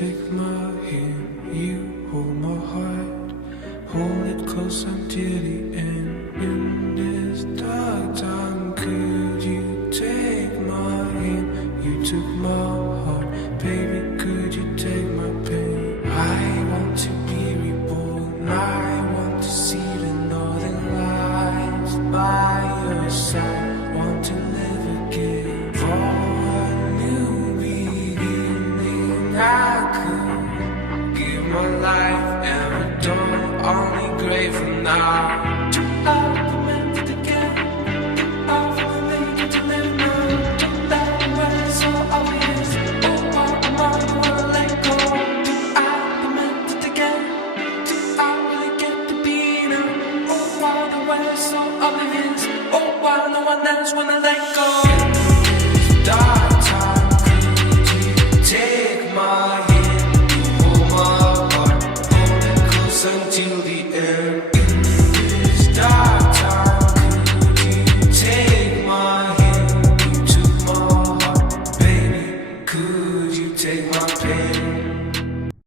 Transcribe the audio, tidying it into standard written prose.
take my hand, you hold my heart, hold it close until the end. In this dark time, could you take my hand? You took my heart, baby, could you take my pain? I want to be reborn, I want to see the northern lights by your side, want to live again for a new beginning. I could give my life every dawn, only grateful now.